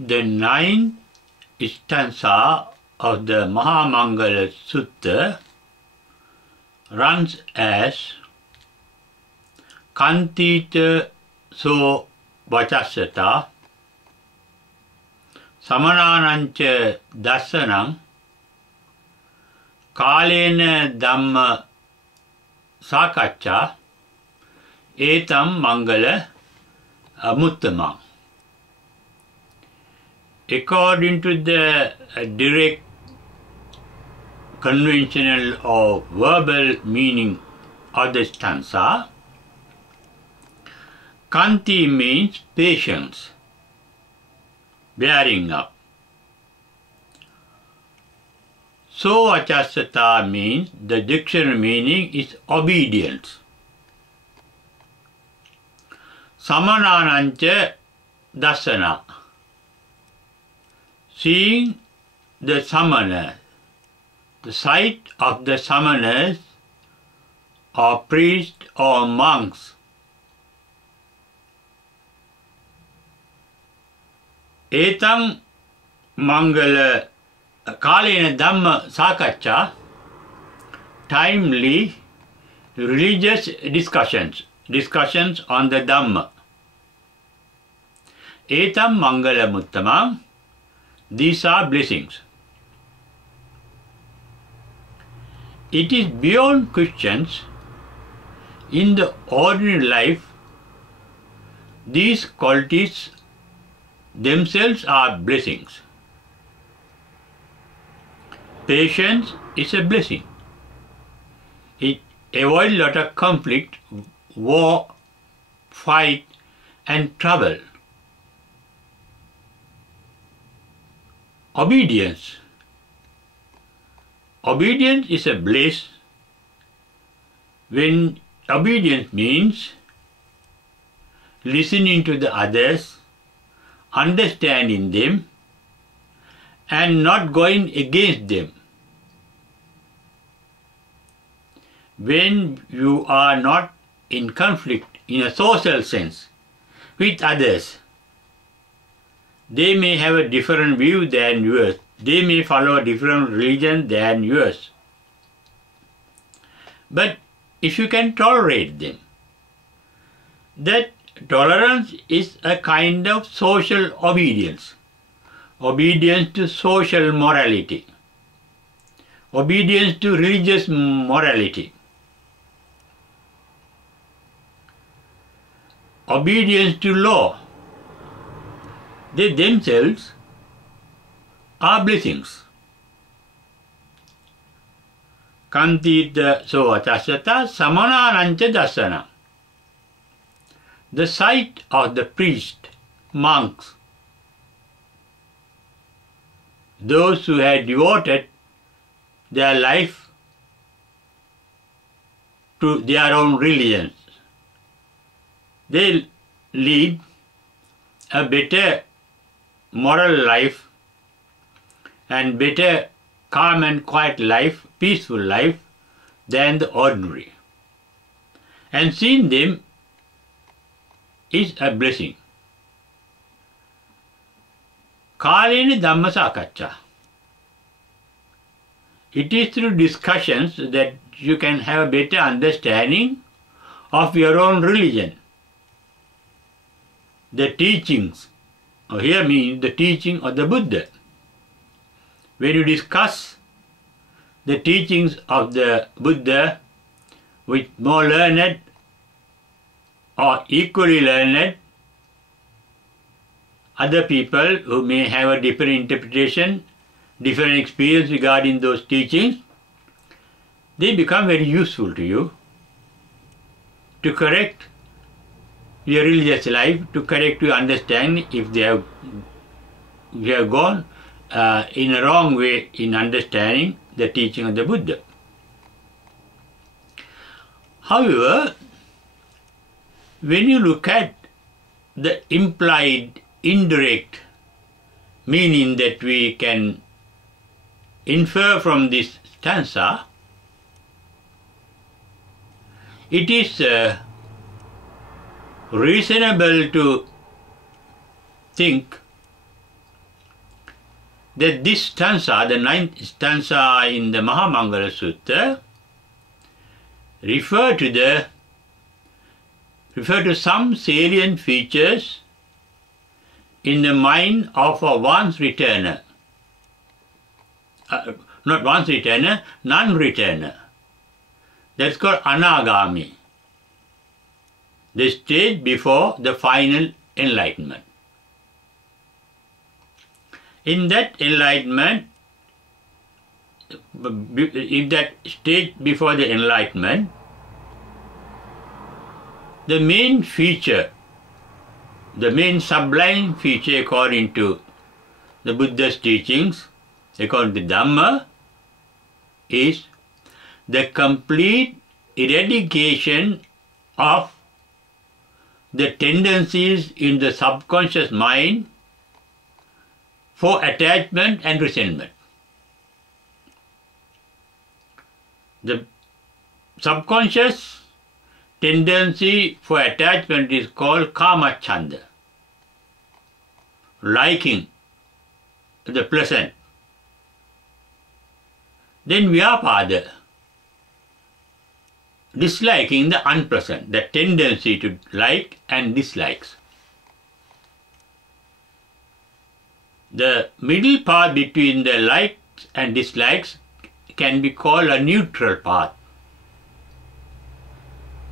The ninth stanza of the Mangala Sutta runs as Kantita so vachasata samananancha dasanam kalena dhamma sakaccha etam mangala muttamam. According to the direct conventional or verbal meaning of the stanza, Kanti means patience, bearing up. So Achasata means, the dictionary meaning is obedience. Samananancha dasana, seeing the samana, the sight of the samanas or priests or monks. Etam mangala kalena dhamma sakaccha, timely religious discussions on the Dhamma. Etam mangala muttamam, these are blessings. It is beyond questions, in the ordinary life, these qualities themselves are blessings. Patience is a blessing. It avoids a lot of conflict, war, fight and trouble. Obedience. Obedience is a bliss. When obedience means listening to the others, understanding them and not going against them. When you are not in conflict in a social sense with others, they may have a different view than yours. They may follow a different religion than yours. But if you can tolerate them, that tolerance is a kind of social obedience. Obedience to social morality. Obedience to religious morality. Obedience to law. They themselves are blessings. Kantita so vachasata samananancha dasana. The sight of the priest, monks, those who had devoted their life to their own religions, they lead a better moral life and better calm and quiet life, peaceful life than the ordinary. And seeing them is a blessing. Kalena dhamma sakaccha. It is through discussions that you can have a better understanding of your own religion. The teachings, or here means the teaching of the Buddha. When you discuss the teachings of the Buddha with more learned or equally learned other people who may have a different interpretation, different experience regarding those teachings, they become very useful to you to correct your religious life, to correct your understanding if you have gone in a wrong way in understanding the teaching of the Buddha. However, when you look at the implied, indirect meaning that we can infer from this stanza, it is reasonable to think that this stanza, the 9th stanza in the Mangala Sutta, refer to some salient features in the mind of a non-returner. That's called anagami, the stage before the final enlightenment. In that enlightenment, in that stage before the enlightenment, the main feature, the main sublime feature according to the Buddha's teachings, according to Dhamma, is the complete eradication of the tendencies in the subconscious mind for attachment and resentment. The subconscious tendency for attachment is called kama chanda, liking the pleasant. Then vyapada, disliking the unpleasant, the tendency to like and dislikes. The middle path between the likes and dislikes can be called a neutral path.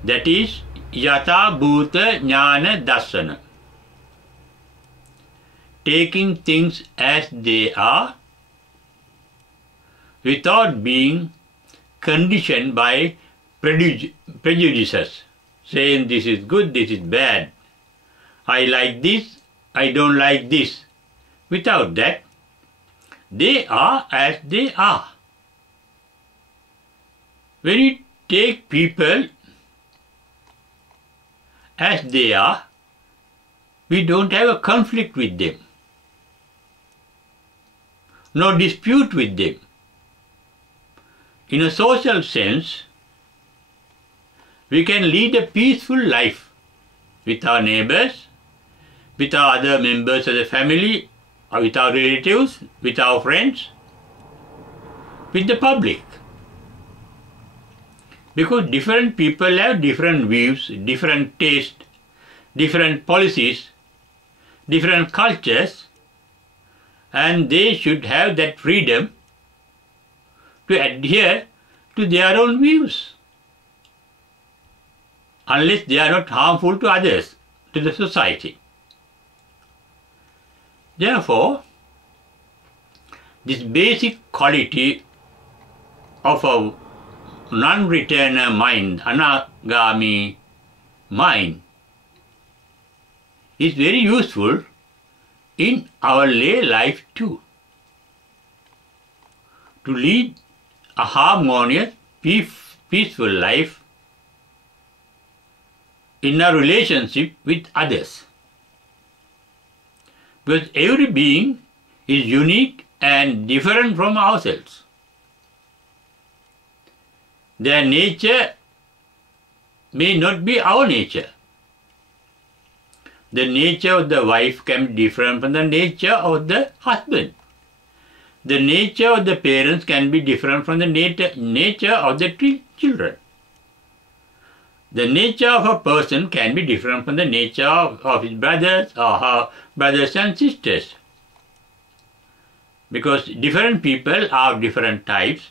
That is yatha bhuta jnana dassana, taking things as they are without being conditioned by prejudices, saying this is good, this is bad, I like this, I don't like this. Without that, they are as they are. When you take people as they are, we don't have a conflict with them, no dispute with them. In a social sense, we can lead a peaceful life with our neighbors, with our other members of the family, or with our relatives, with our friends, with the public. Because different people have different views, different tastes, different policies, different cultures, and they should have that freedom to adhere to their own views, unless they are not harmful to others, to the society. Therefore, this basic quality of a non-returner mind, anagami mind, is very useful in our lay life too, to lead a harmonious, peaceful life in our relationship with others. Because every being is unique and different from ourselves. Their nature may not be our nature. The nature of the wife can be different from the nature of the husband. The nature of the parents can be different from the nature of the children. The nature of a person can be different from the nature of his brothers or her brothers and sisters. Because different people are different types.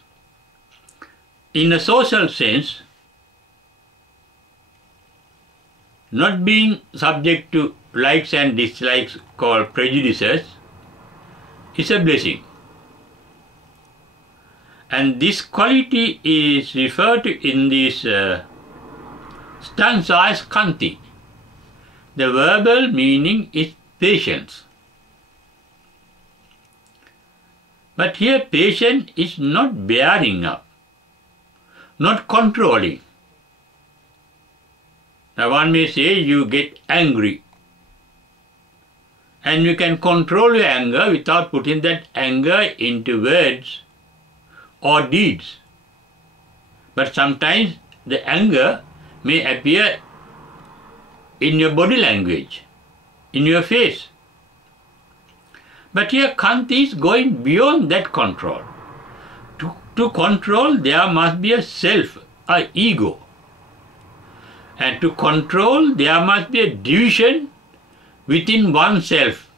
In a social sense, not being subject to likes and dislikes called prejudices is a blessing. And this quality is referred to in this stanza as kanti. The verbal meaning is patience. But here patience is not bearing up, not controlling. Now one may say you get angry, and you can control your anger without putting that anger into words or deeds. But sometimes the anger may appear in your body language, in your face. But here Kanti is going beyond that control. To control, there must be a self, a ego. And to control, there must be a division within oneself.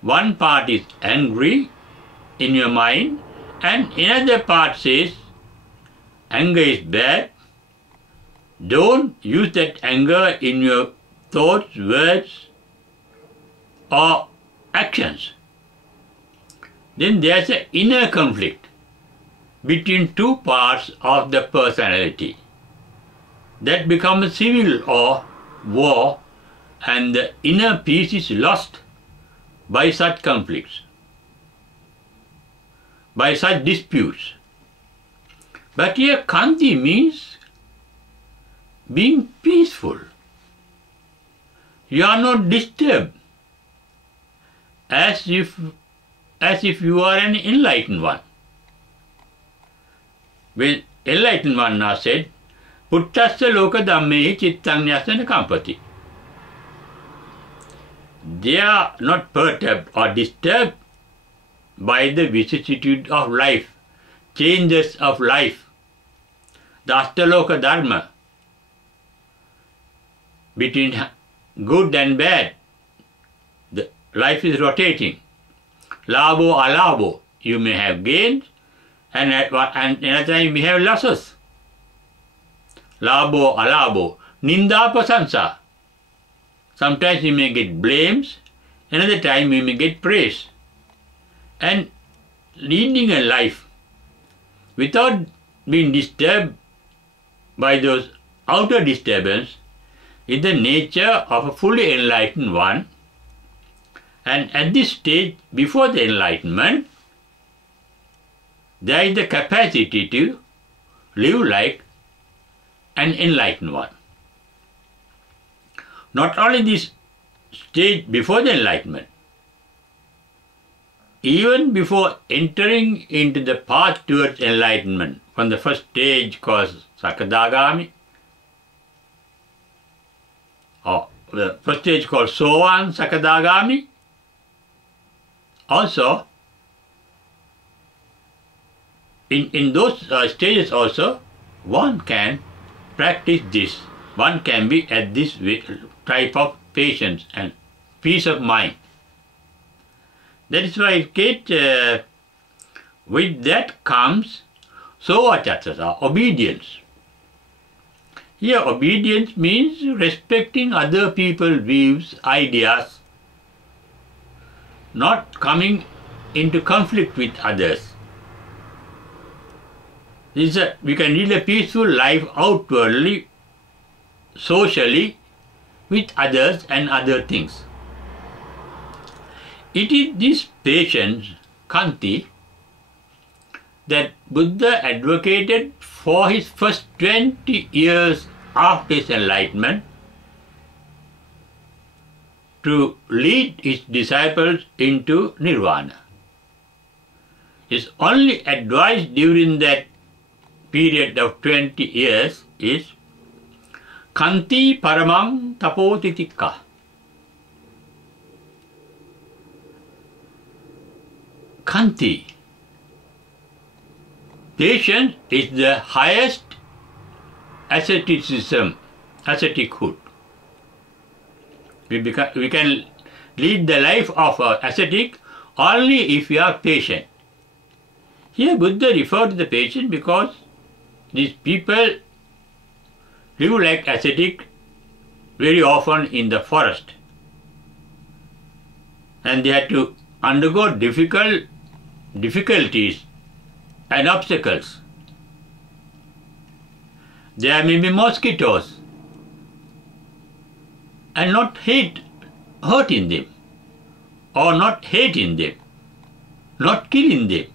One part is angry in your mind, and another part says, anger is bad. Don't use that anger in your thoughts, words, or actions. Then there's an inner conflict between two parts of the personality. That becomes a civil or war, and the inner peace is lost by such conflicts, by such disputes. But here Kanti means being peaceful. You are not disturbed, as if you are an enlightened one. When enlightened one are said, Puttasya loka dhammehi cittang nyasana kampati. They are not perturbed or disturbed by the vicissitude of life, changes of life. The Astaloka Dharma, between good and bad, the life is rotating. Labo alabo, you may have gains, and another time you may have losses. Labo alabo, ninda prasansa. Sometimes you may get blames, another time you may get praise. And leading a life without being disturbed by those outer disturbances is the nature of a fully enlightened one. And at this stage, before the enlightenment, there is the capacity to live like an enlightened one. Not only this stage before the enlightenment, even before entering into the path towards enlightenment, from the first stage called Sakadagami, or the first stage called Sovan Sakadagami, also, in those stages also, one can practice this. One can be at this type of patience and peace of mind. That is why with that comes sovachasasa, obedience. Here obedience means respecting other people's views, ideas, not coming into conflict with others. We can lead a peaceful life outwardly, socially, with others and other things. It is this patience, Kanti, that Buddha advocated for his first 20 years after his enlightenment to lead his disciples into Nirvana. His only advice during that period of 20 years is Kanti paramang tapotitikka. Kanti. Patience is the highest asceticism, ascetichood. We can lead the life of an ascetic only if we are patient. Here Buddha referred to the patient because these people live like ascetic very often in the forest, and they had to undergo difficulties and obstacles. There may be mosquitoes and not hurting them, or not hating them, not killing them.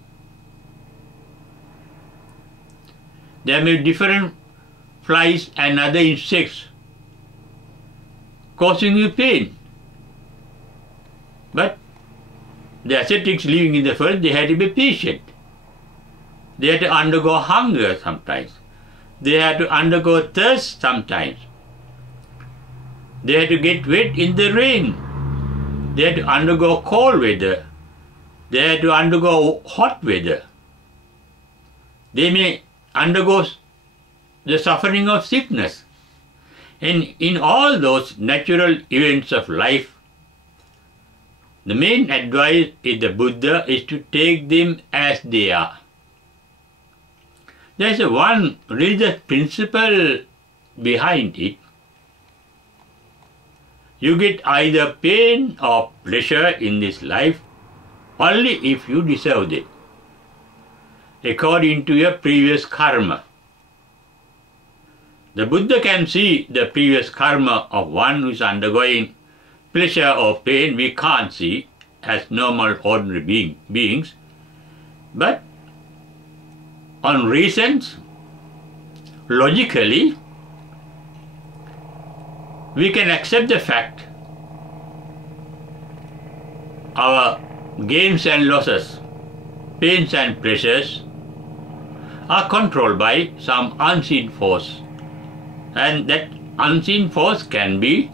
There may be different flies and other insects causing you pain. But the ascetics living in the forest, they had to be patient. They had to undergo hunger sometimes. They had to undergo thirst sometimes. They had to get wet in the rain. They had to undergo cold weather. They had to undergo hot weather. They may undergo the suffering of sickness. And in all those natural events of life, the main advice of the Buddha is to take them as they are. There is one religious principle behind it. You get either pain or pleasure in this life only if you deserve it, according to your previous karma. The Buddha can see the previous karma of one who is undergoing pleasure or pain. We can't see as normal ordinary beings, but on reasons, logically, we can accept the fact our gains and losses, pains and pleasures are controlled by some unseen force. And that unseen force can be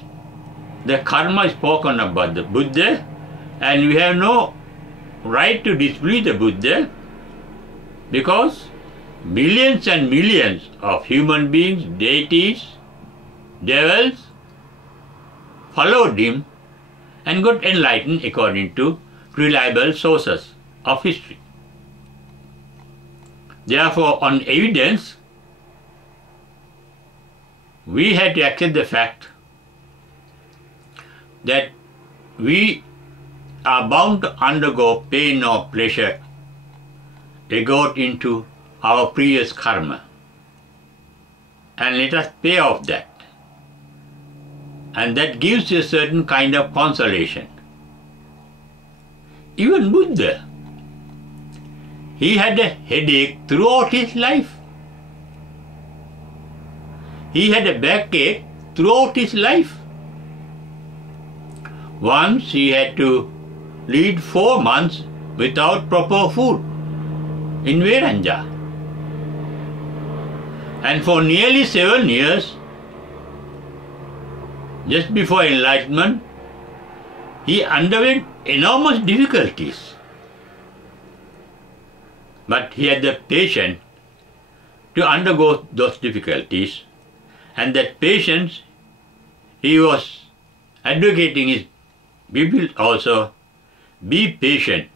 the karma spoken about the Buddha, and we have no right to disbelieve the Buddha because millions and millions of human beings, deities, devils, followed him and got enlightened according to reliable sources of history. Therefore, on evidence, we had to accept the fact that we are bound to undergo pain or pleasure according to our previous karma. And let us pay off that. And that gives a certain kind of consolation. Even Buddha, he had a headache throughout his life. He had a backache throughout his life. Once he had to lead 4 months without proper food in Veranja. And for nearly 7 years, just before enlightenment, he underwent enormous difficulties. But he had the patience to undergo those difficulties, and that patience he was advocating his people also, be patient.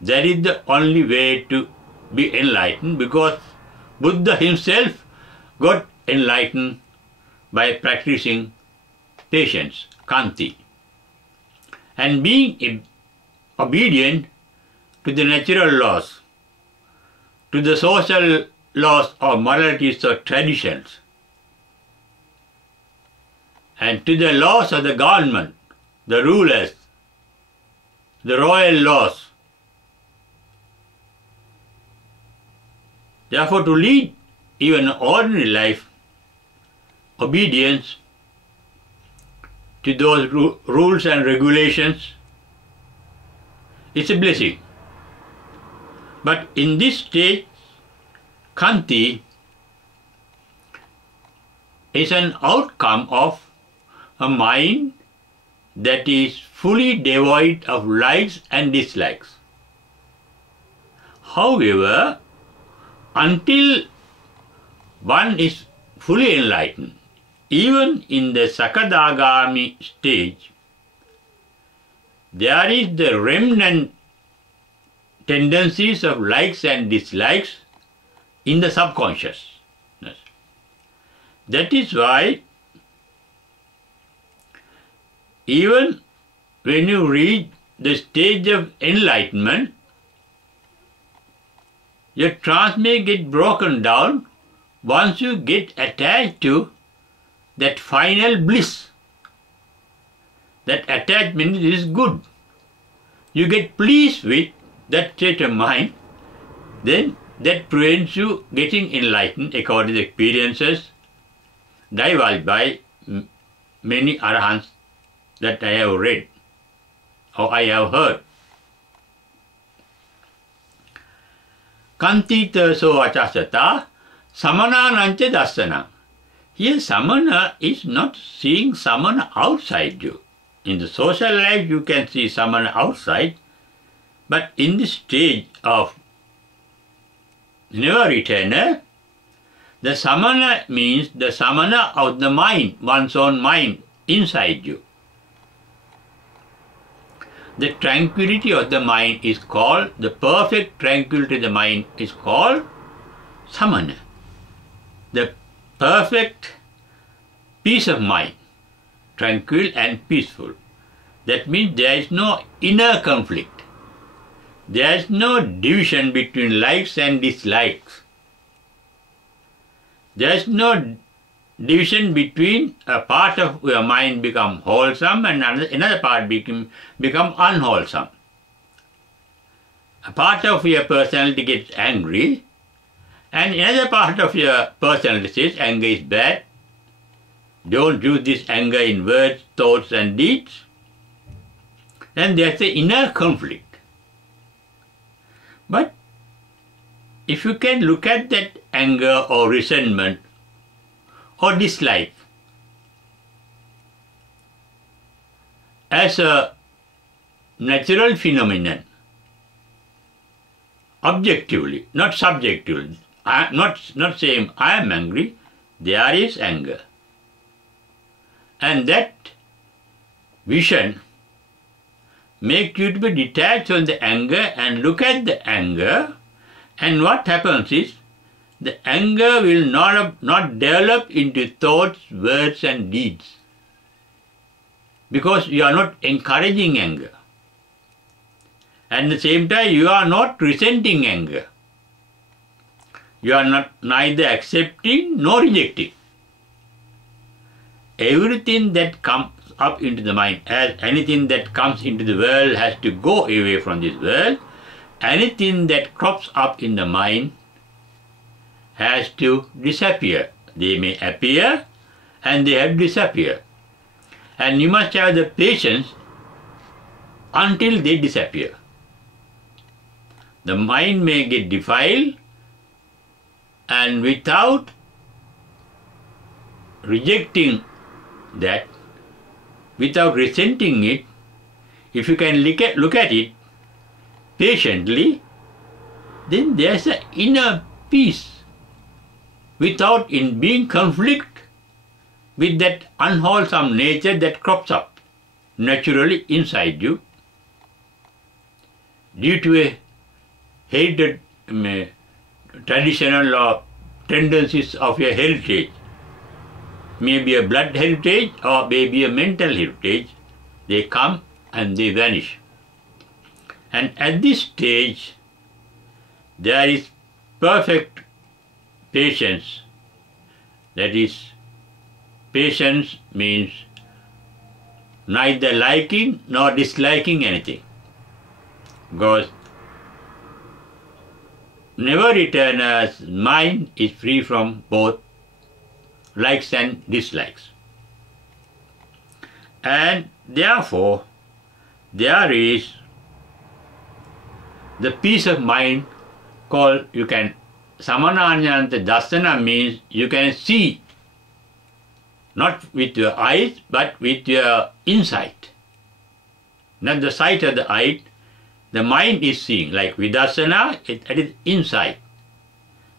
That is the only way to be enlightened, because Buddha himself got enlightened by practicing patience, kanti, and being obedient to the natural laws, to the social laws or moralities or traditions, and to the laws of the government, the rulers, the royal laws. Therefore, to lead even an ordinary life, obedience to those rules and regulations is a blessing. But in this stage, kanti is an outcome of a mind that is fully devoid of likes and dislikes. However, until one is fully enlightened, even in the Sakadagami stage, there is the remnant tendencies of likes and dislikes in the subconsciousness. That is why even when you reach the stage of enlightenment, your trance may get broken down once you get attached to that final bliss. That attachment is good. You get pleased with that state of mind, then that prevents you getting enlightened according to the experiences divulged by many arahants that I have read or I have heard. Kantita so achasata samana nancha dasana. Here samana is not seeing samana outside you. In the social life, you can see someone outside, but in the stage of never returner, the samana means the samana of the mind, one's own mind inside you. The tranquility of the mind is called, the perfect tranquility of the mind is called samana. The perfect peace of mind, tranquil and peaceful. That means there is no inner conflict. There is no division between likes and dislikes. There is no division between a part of your mind become wholesome and another part become unwholesome. A part of your personality gets angry and another part of your personality says anger is bad. Don't use this anger in words, thoughts and deeds. Then there's the inner conflict. But if you can look at that anger or resentment or dislike as a natural phenomenon, objectively, not subjectively, not saying I am angry, there is anger. And that vision makes you to be detached from the anger and look at the anger, and what happens is the anger will not develop into thoughts, words and deeds, because you are not encouraging anger. At the same time, you are not resenting anger. You are not neither accepting nor rejecting. Everything that comes up into the mind, as anything that comes into the world has to go away from this world, anything that crops up in the mind has to disappear. They may appear and they have to disappear. And you must have the patience until they disappear. The mind may get defiled, and without rejecting that, without resenting it, if you can look at it patiently, then there's an inner peace without being conflict with that unwholesome nature that crops up naturally inside you due to a hated traditional or tendencies of your heritage. Maybe a blood heritage or maybe a mental heritage. They come and they vanish. And at this stage, there is perfect patience. That is, patience means neither liking nor disliking anything. Because never returner's mind is free from both likes and dislikes. And therefore, there is the peace of mind called, you can, samananyanta dasana means you can see, not with your eyes, but with your insight. Not the sight of the eye, the mind is seeing, like vidarsana, it is insight.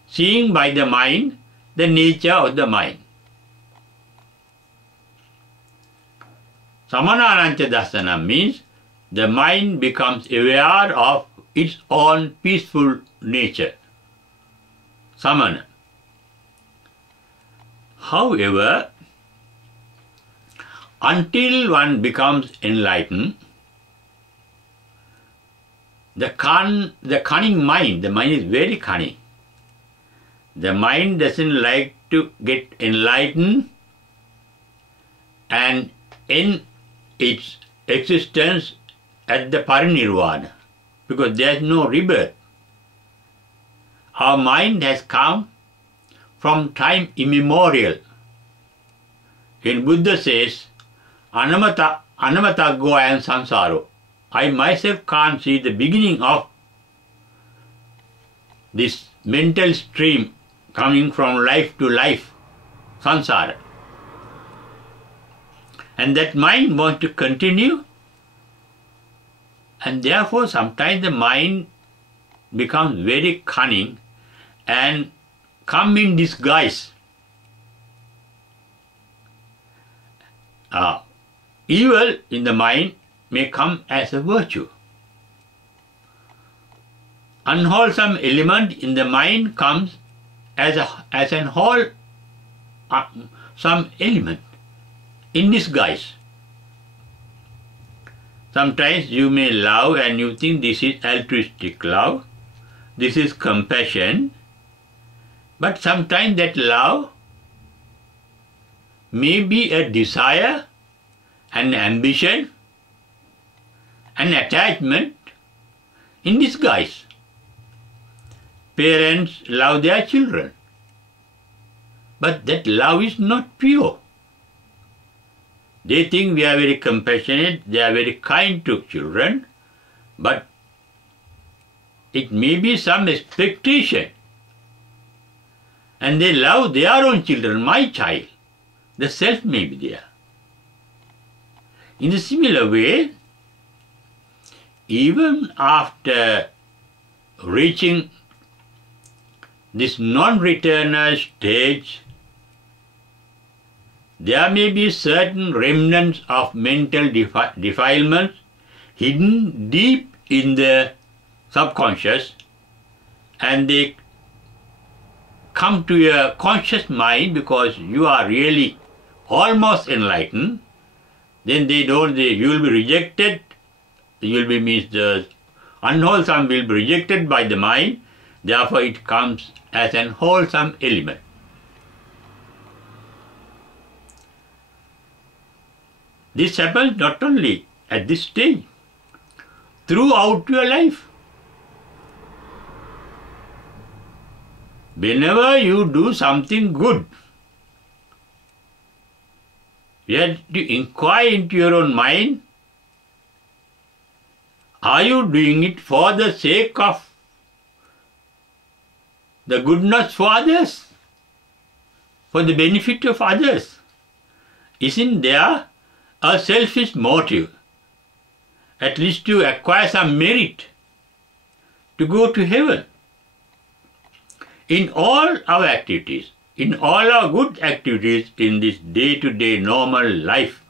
Seeing by the mind, the nature of the mind. Samanananta dasana means the mind becomes aware of its own peaceful nature. Samana. However, until one becomes enlightened, the cunning mind, the mind is very cunning. The mind doesn't like to get enlightened and end its existence at the parinirvana, because there is no rebirth. Our mind has come from time immemorial. When Buddha says, anamata go and sansaro, I myself can't see the beginning of this mental stream coming from life to life, samsara. And that mind wants to continue, and therefore sometimes the mind becomes very cunning and come in disguise. Evil in the mind may come as a virtue. Unwholesome element in the mind comes as an wholesome element in disguise. Sometimes you may love and you think this is altruistic love, this is compassion, but sometimes that love may be a desire, an ambition, an attachment in disguise. Parents love their children, but that love is not pure. They think we are very compassionate, they are very kind to children, but it may be some expectation. And they love their own children, my child. The self may be there. In a similar way, even after reaching this non-returner stage, there may be certain remnants of mental defilements hidden deep in the subconscious, and they come to your conscious mind because you are really almost enlightened. Then you will be rejected. The unwholesome will be rejected by the mind. Therefore, it comes as an wholesome element. This happens not only at this stage, throughout your life. Whenever you do something good, you have to inquire into your own mind. Are you doing it for the sake of the goodness for others? For the benefit of others? Isn't there a selfish motive? At least to acquire some merit, to go to heaven. In all our activities, in all our good activities in this day-to-day normal life,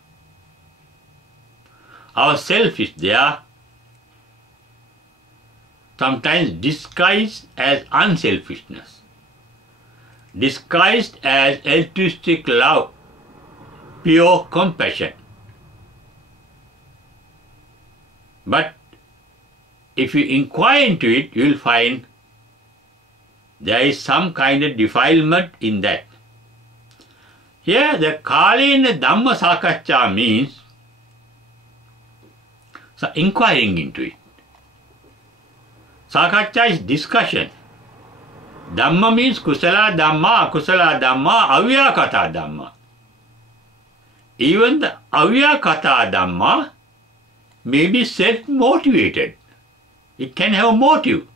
our self is there, sometimes disguised as unselfishness, disguised as altruistic love, pure compassion. But if you inquire into it, you will find there is some kind of defilement in that. Here, the Kalena Dhamma Sakaccha means inquiring into it. Sakaccha is discussion. Dhamma means kusala dhamma, akusala dhamma, avyakata dhamma. Even the avyakata dhamma may be self-motivated. It can have a motive.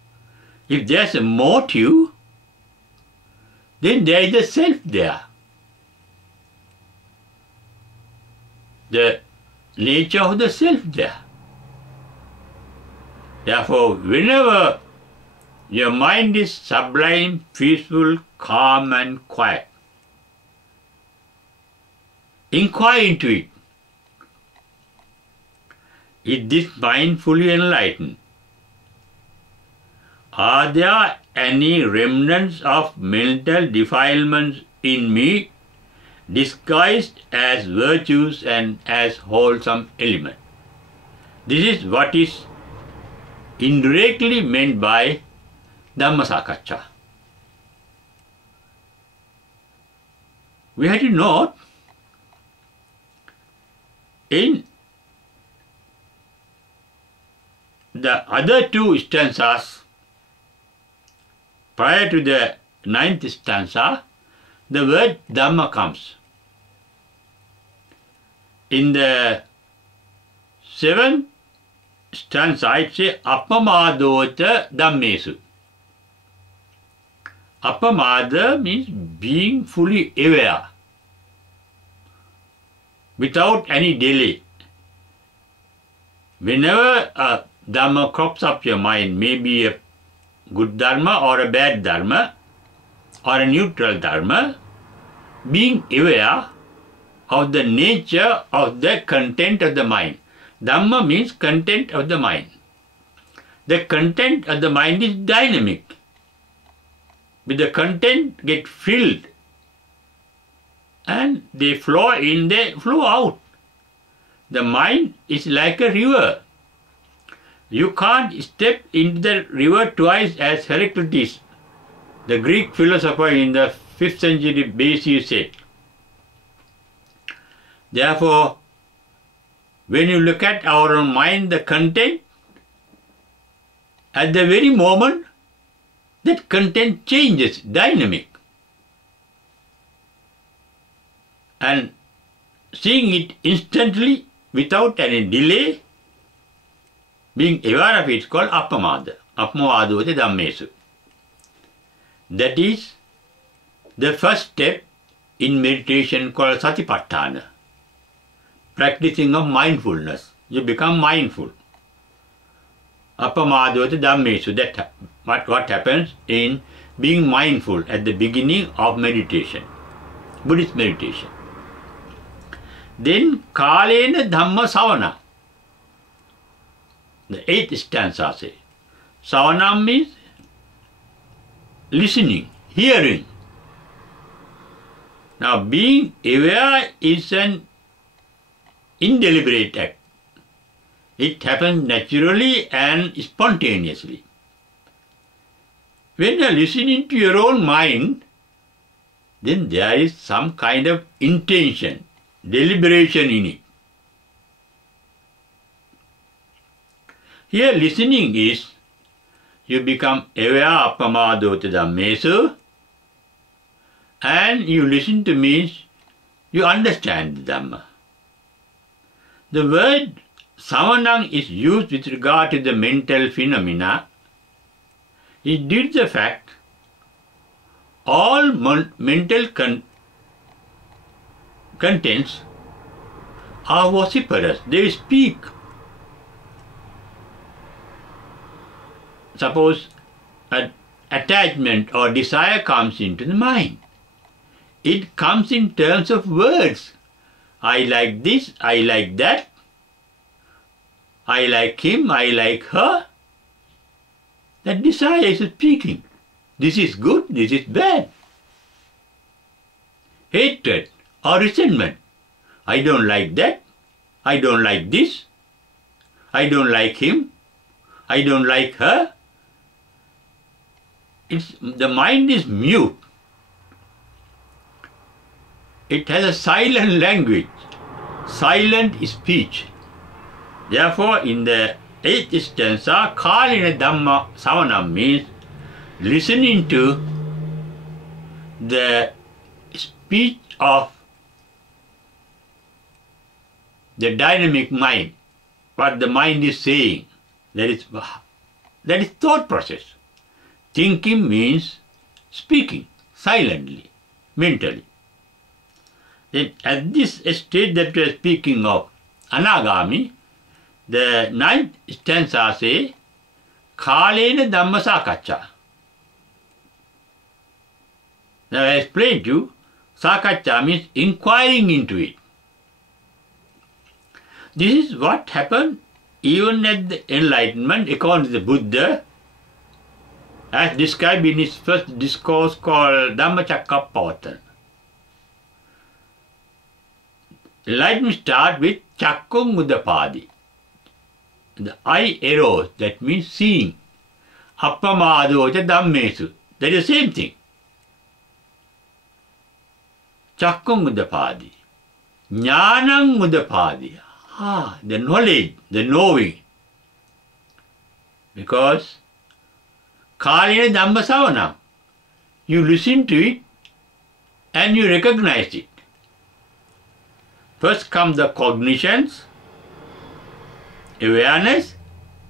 If there's a motive, then there is a self there. The nature of the self there. Therefore, whenever your mind is sublime, peaceful, calm and quiet, inquire into it. Is this mind fully enlightened? Are there any remnants of mental defilements in me disguised as virtues and as wholesome elements? This is what is indirectly meant by Dhammasakaccha. We have to note in the other two stanzas, prior to the 9th stanza, the word Dhamma comes. In the 7th stanza, it says Apamadota Dhammesu. Apamada means being fully aware. without any delay. Whenever a Dharma crops up your mind, maybe a good Dharma or a bad Dharma or a neutral Dharma, being aware of the nature of the content of the mind. Dhamma means content of the mind. The content of the mind is dynamic. With the content get filled and they flow in, they flow out. The mind is like a river. You can't step into the river twice, as Heraclitus, the Greek philosopher in the 5th century BC, said. Therefore, when you look at our own mind, the content, at the very moment, that content changes, dynamic. And seeing it instantly, without any delay, being aware of it is called appamada. Appamādoti dhammesu. That is the first step in meditation called satipatthana. Practicing of mindfulness. You become mindful. Appamādoti dhammesu. That what happens in being mindful at the beginning of meditation. Buddhist meditation. Then kālena dhamma savana. The 8th stanza says, Savanam means listening, hearing. Now, being aware is an indeliberate act. It happens naturally and spontaneously. When you are listening to your own mind, then there is some kind of intention, deliberation in it. Here listening is, you become aware of appamādoti dhammesu, and you listen to means you understand the Dhamma. The word savanam is used with regard to the mental phenomena. It due to the fact all mental contents are vociferous. They speak. Suppose an attachment or desire comes into the mind. It comes in terms of words. I like this, I like that. I like him, I like her. That desire is speaking. This is good, this is bad. Hatred or resentment. I don't like that. I don't like this. I don't like him. I don't like her. The mind is mute. It has a silent language, silent speech. Therefore, in the 8th stanza, kālena dhamma savanam means listening to the speech of the dynamic mind, what the mind is saying. That is thought process. Thinking means speaking silently, mentally. Then at this stage that we are speaking of, anagami, the 9th stanza says, kālena dhamma sākacca. Now I explained to you, sākacca means inquiring into it. This is what happened even at the Enlightenment, according to the Buddha, as described in his first discourse called Dhammacakkappavattana. Enlightenment starts with Cakkung Uddapadi. The eye arose, that means seeing. Appamādoti dhammesu. That is the same thing. Cakkung Uddapadi. Jnanam Uddapadi. The knowledge, the knowing. Because kālena dhamma savanam. You listen to it and you recognize it. First come the cognitions, awareness,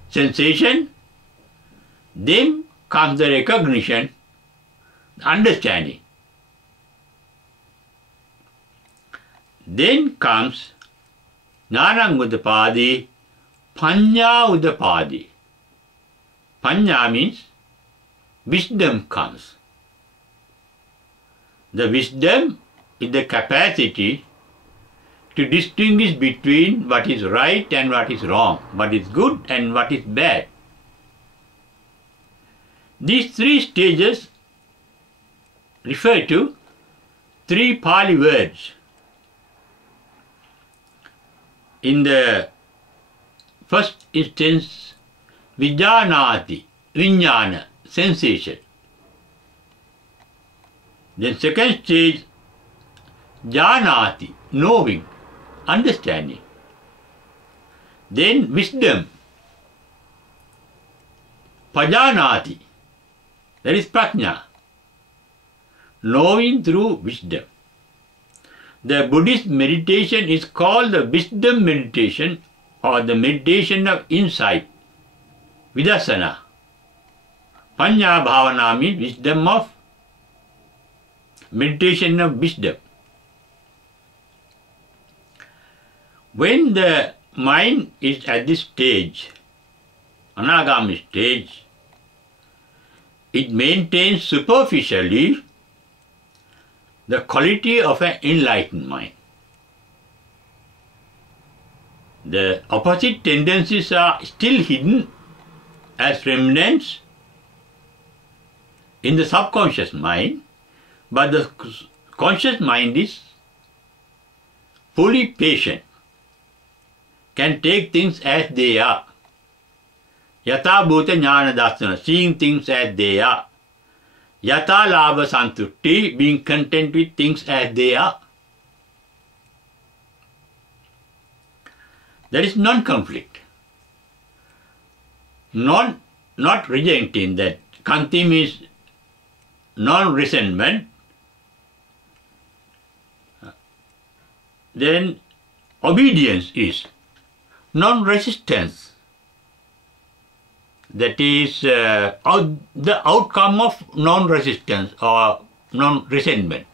sensation. Then comes the recognition, understanding. Then comes Jnanam udapadi, panya udapadi. Panya means wisdom comes. The wisdom is the capacity to distinguish between what is right and what is wrong, what is good and what is bad. These three stages refer to three Pali words. In the first instance, vijanati, vijnana, sensation. Then second stage, janati, knowing, understanding. Then wisdom, pajanati, that is prajna, knowing through wisdom. The Buddhist meditation is called the wisdom meditation or the meditation of insight, vidassana. Panya bhavana means wisdom of meditation of wisdom. When the mind is at this stage, anagami stage, it maintains superficially the quality of an enlightened mind. The opposite tendencies are still hidden as remnants in the subconscious mind, but the conscious mind is fully patient, can take things as they are. Yata bhuta jnana darsana, seeing things as they are. Yata labha santutti, being content with things as they are. That is non-conflict. Not rejecting that. Kanti means non-resentment. Then obedience is non-resistance. That is the outcome of non-resistance or non-resentment.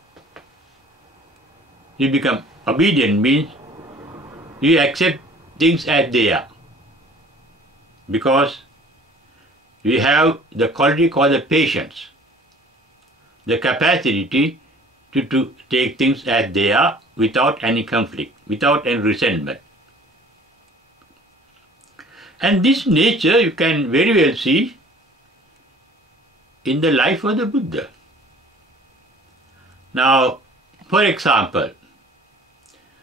You become obedient means you accept things as they are, because you have the quality called the patience, the capacity to take things as they are without any conflict, without any resentment. And this nature you can very well see in the life of the Buddha. Now, for example,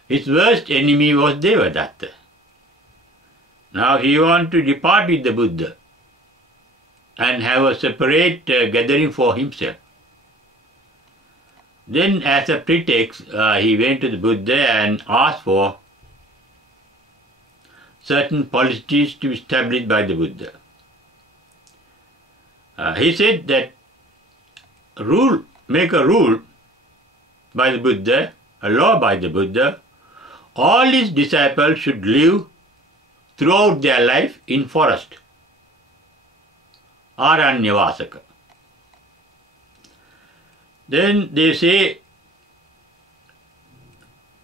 his worst enemy was Devadatta. Now he wanted to depart with the Buddha and have a separate gathering for himself. Then as a pretext, he went to the Buddha and asked for certain policies to be established by the Buddha. He said that make a rule by the Buddha, a law by the Buddha, all his disciples should live throughout their life in forest, aranyavasaka. Then they say,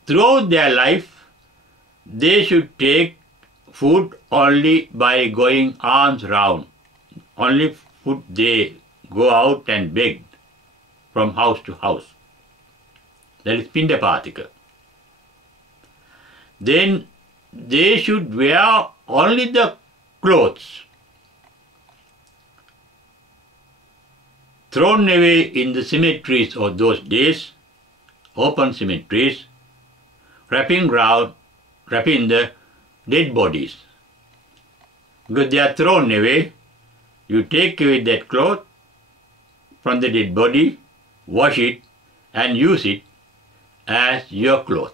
throughout their life, they should take food only by going arms round. Only food they go out and beg from house to house. That is pindapatika. Then they should wear only the clothes thrown away in the cemeteries of those days, open cemeteries, wrapping the dead bodies. Because they are thrown away, you take away that cloth from the dead body, wash it and use it as your cloth.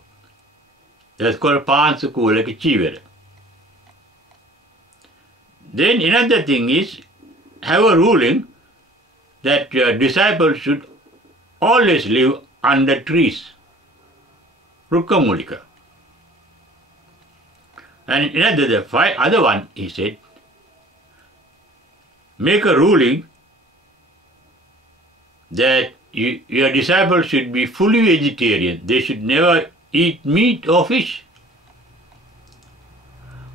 That's called pansakulaka chivara. Then another thing is, have a ruling that your disciples should always live under trees, rukkamulika. And another, the other one, he said, make a ruling that your disciples should be fully vegetarian. They should never eat meat or fish.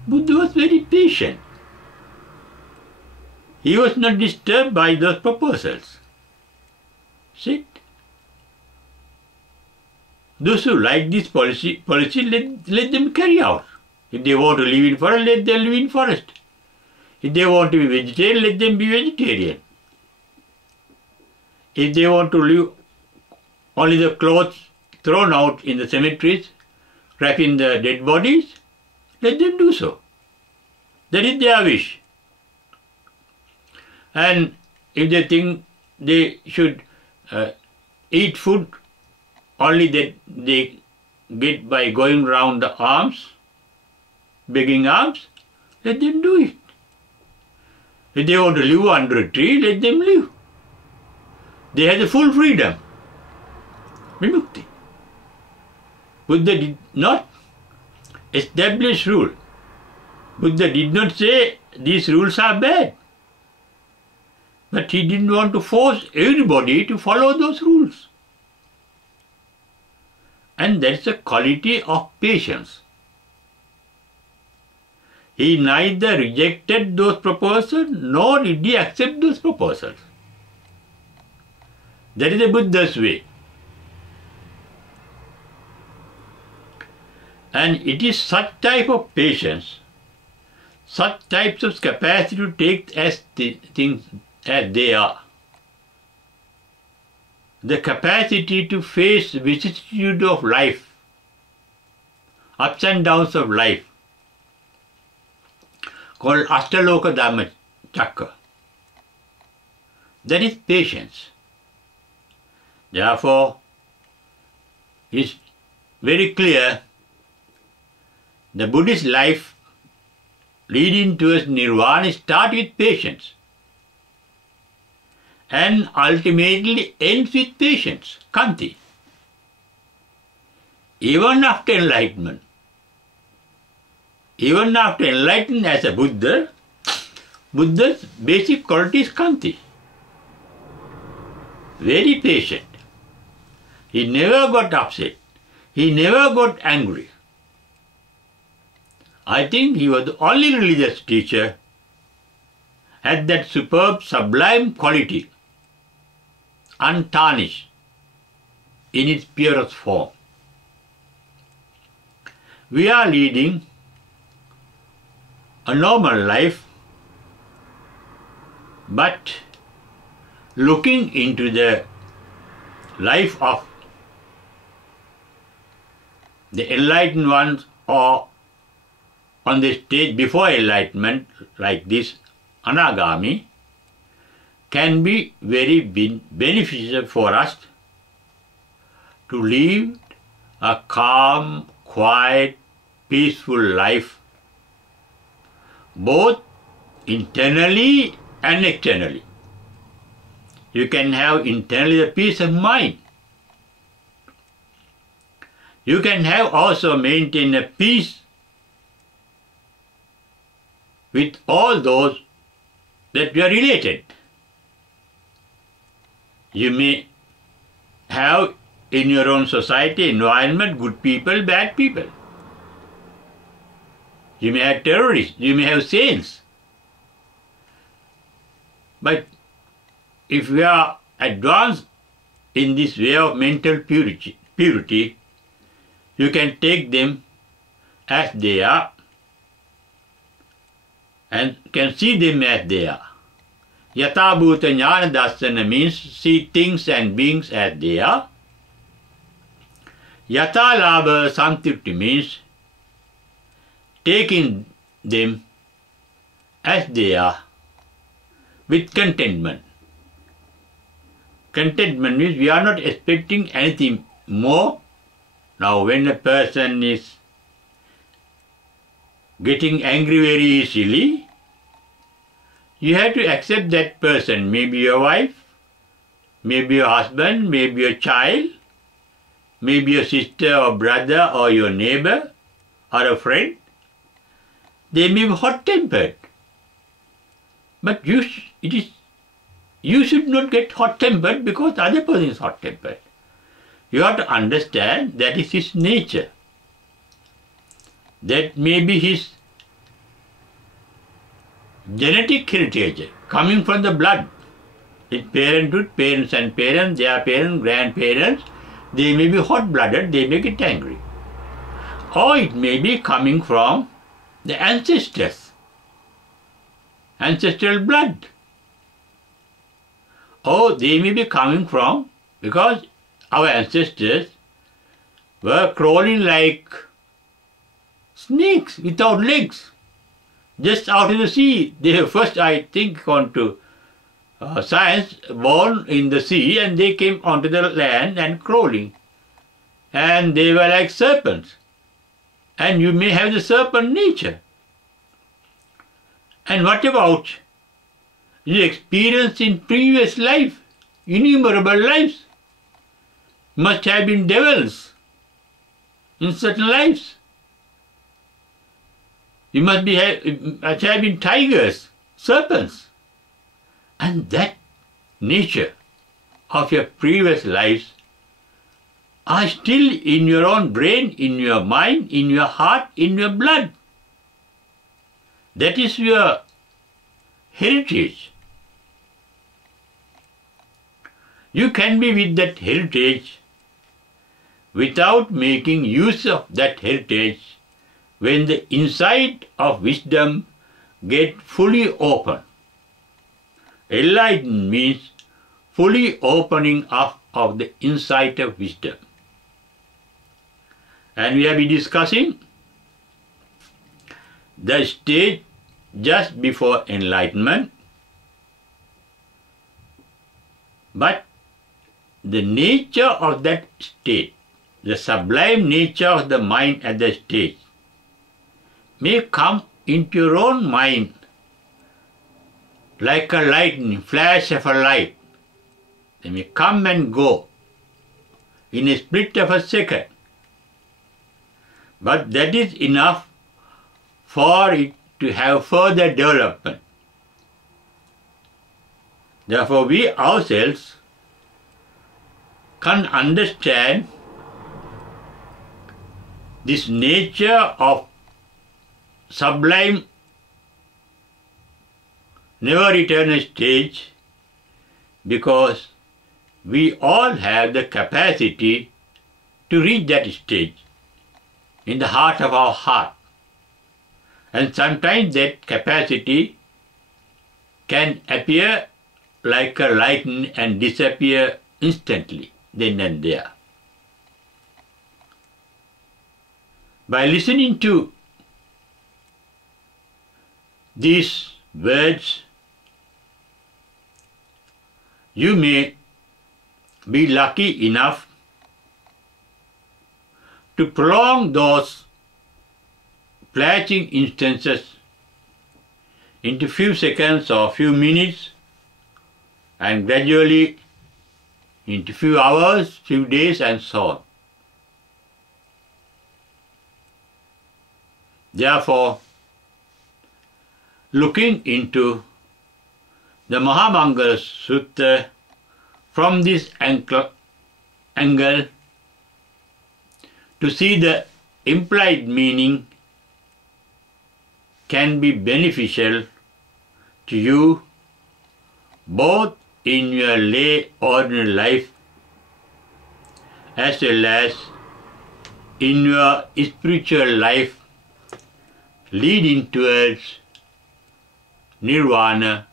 Buddha was very patient. He was not disturbed by those proposals. Sit. Those who like this policy let them carry out. If they want to live in forest, let them live in forest. If they want to be vegetarian, let them be vegetarian. If they want to leave only the clothes thrown out in the cemeteries, wrapping the dead bodies, let them do so. That is their wish. And if they think they should eat food only that they get by going round the arms, begging alms, let them do it. If they want to live under a tree, let them live. They have the full freedom. Vimukti. Buddha did not establish rule. Buddha did not say these rules are bad. But he didn't want to force everybody to follow those rules. And that's a quality of patience. He neither rejected those proposals nor did he accept those proposals. That is the Buddha's way. And it is such type of patience, such types of capacity to take as things as they are. The capacity to face vicissitude of life, ups and downs of life, called Astaloka Dhamma Chakra. That is patience. Therefore, it is very clear the Buddhist life leading towards Nirvana starts with patience and ultimately ends with patience, Kanti. Even after enlightenment as a Buddha, Buddha's basic quality is Kanti. Very patient. He never got upset. He never got angry. I think he was the only religious teacher had that superb, sublime quality, untarnished in its purest form. We are leading a normal life, but looking into the life of the enlightened ones or on the stage before enlightenment, like this Anagami, can be very beneficial for us to live a calm, quiet, peaceful life, both internally and externally. You can have internally the peace of mind. You can have also maintain a peace with all those that you are related. You may have in your own society, environment, good people, bad people. You may have terrorists, you may have saints. But if we are advanced in this way of mental purity, you can take them as they are and can see them as they are. Yata bhuta jnana darsana means see things and beings as they are. Yata labha samtripti means taking them as they are with contentment. Contentment means we are not expecting anything more. Now when a person is getting angry very easily, you have to accept that person, maybe your wife, maybe your husband, maybe your child, maybe your sister or brother or your neighbor or a friend. They may be hot-tempered. But you should not get hot-tempered because the other person is hot-tempered. You have to understand that is his nature. That may be his genetic heritage coming from the blood. It's parenthood, parents and parents, their parents, grandparents. They may be hot-blooded, they may get angry. Or it may be coming from the ancestors, ancestral blood. Or they may be coming from, because our ancestors were crawling like snakes without legs, just out of the sea. They were first, I think, gone to science, born in the sea, and they came onto the land and crawling. And they were like serpents. And you may have the serpent nature. And what about the experience in previous life? Innumerable lives. Must have been devils in certain lives. You must have been tigers, serpents. And that nature of your previous lives are still in your own brain, in your mind, in your heart, in your blood. That is your heritage. You can be with that heritage without making use of that heritage when the insight of wisdom get fully open. Enlightenment means fully opening up of the insight of wisdom. And we have been discussing the stage just before enlightenment, but the nature of that state, the sublime nature of the mind at that stage, may come into your own mind like a lightning, flash of a light. They may come and go in a split of a second. But that is enough for it to have further development. Therefore, we ourselves can understand this nature of sublime, never return stage, because we all have the capacity to reach that stage in the heart of our heart. And sometimes that capacity can appear like a lightning and disappear instantly, then and there. By listening to these words, you may be lucky enough to prolong those flashing instances into few seconds or few minutes, and gradually into few hours, few days, and so on. Therefore, looking into the Mangala Sutta from this angle, to see the implied meaning can be beneficial to you both in your lay ordinary life as well as in your spiritual life leading towards Nirvana